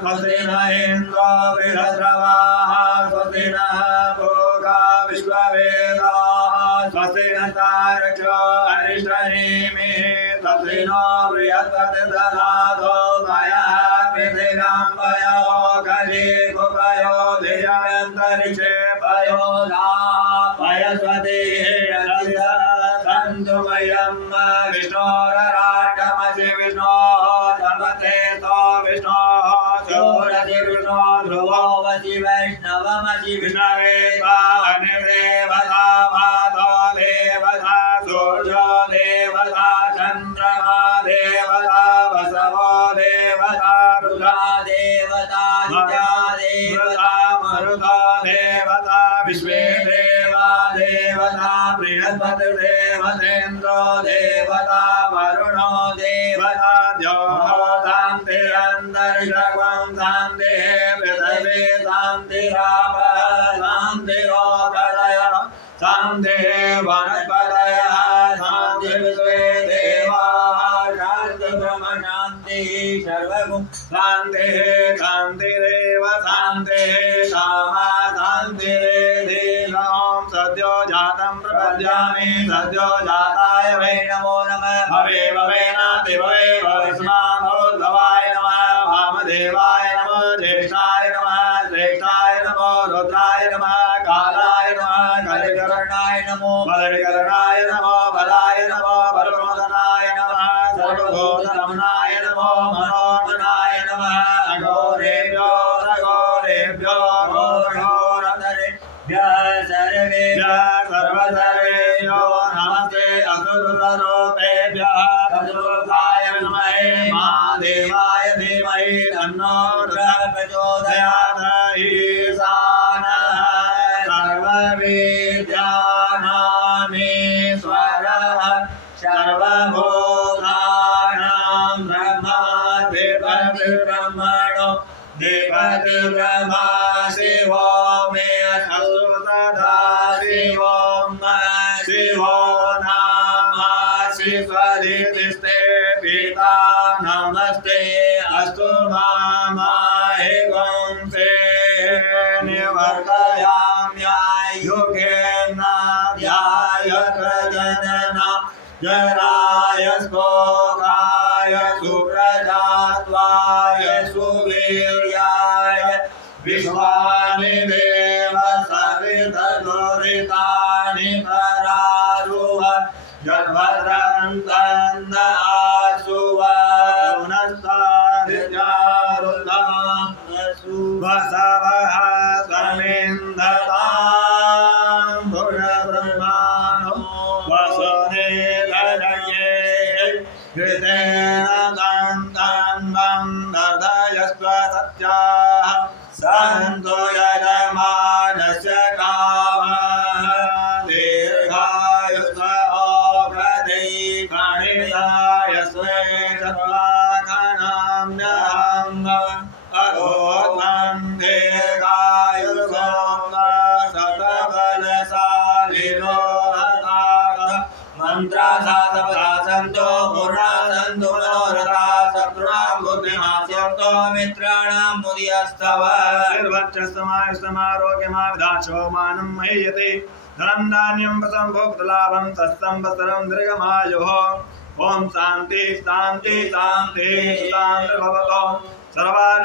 स्वस्ति न इन्द्रो बृहस्रवाः स्वस्ति नः पूषा विश्ववेदाः स्वस्ति नस्तार्क्ष्यो अरिष्टनेमिः स्वस्ति नो बृहस्पतिर्दधातु मयः पृथिव्यां पयो कलिकुपयो धियन्तरिक्षे पयो पयस्वतिः सन्तु मयं विष्णोरराटमसि विष्णोः सर्वते तो विष्णोः षोडशि विष्णो ध्रुवोऽसि वैष्णवमसि विष्णवे निर्देवता भातो देवता सूर्यो देवता चन्द्रमा देवता वसवो देवता रुद्रा देवता नित्या देवता मरुतो देवता विश्वे देवा देवता बृहस्पतिर्देवतेन्द्रो देवता वरुणो देवता द्योः शान्तिरन्तरिक्षं शान्तिः पृथिवी शान्तिरापः शान्तिरोषधयः शान्तिः वनस्पतयः शान्तिर्विश्वे देवाः शान्तिर्ब्रह्म शान्तिः सर्वगुण शान्तिः शान्तिरेव शान्तिः सामा शान्तिरेधिनां सद्यो जातं प्रपद्यामि सद्यो जाताय वै नमो नमः भवे भवेनाति भवे भवस्माभूर्भवाय नमः वामदेवाय नमः ज्येष्ठाय नमः श्रेष्ठाय नमो रुद्राय नमः कालाय नमः कलिकर्णाय नमो बलकर्णाय नमो बलाय नमो बलप्रमदनाय नमः सर्वभूतरमणाय नमो मनोमनाय नमः अघोरेभ्यो रघोरेभ्यो घोरघोरतरेभ्यः सर्वेभ्यः सर्वसर्वेभ्यो नमस्ते असुररूपेभ्यः चतुर्थाय विद्महे महादेवाय धीमहि तन्नो रुद्रः प्रचोदयात् ईशानः सर्वविद्यानामीश्वरः सर्वभूतानां ब्रह्मणो देवतिर्ब्रह्मा शिवो मे सदा शिवो शिवो नाम शिवदिस्ते पिता नमस्ते अस्तु मामाहि वंशे निवर्तयाम्यायुगेन ध्यायत्रजनना जराय स्पोकाय सुप्रजात्वाय सुवीर्याय विश्वानि देव सवितदुरितानि परारुह जन्मरन्तन्न आसुव वसवः समिन्धतां भुजब्रह्माणो वसुदेवजये कृतेन दन्तं दर्शयस्व सत्याः सन्तो यजमानस्य कामः दीर्घायुष औषधैर्गणिताय स्वेच्छत्वाघनाम्यहम् अघोत्मं दीर्घायुर्गोमशतबलशालिनो हताः मन्त्रासासपदासन्तो पूर्णासन्तो मनोरथाः शत्रूणां बुद्धिमास्यन्तो मित्राणां मुदीयस्तव निर्वक्षस्तमायुस्तमारोग्यमाविधाचो मानं मह्यते धनं धान्यं प्रसम्भोक्तलाभं तत्संवत्सरं दीर्घमायुः ॐ शान्ति शान्ति शान्ति शान्तिर्भवतु सर्वा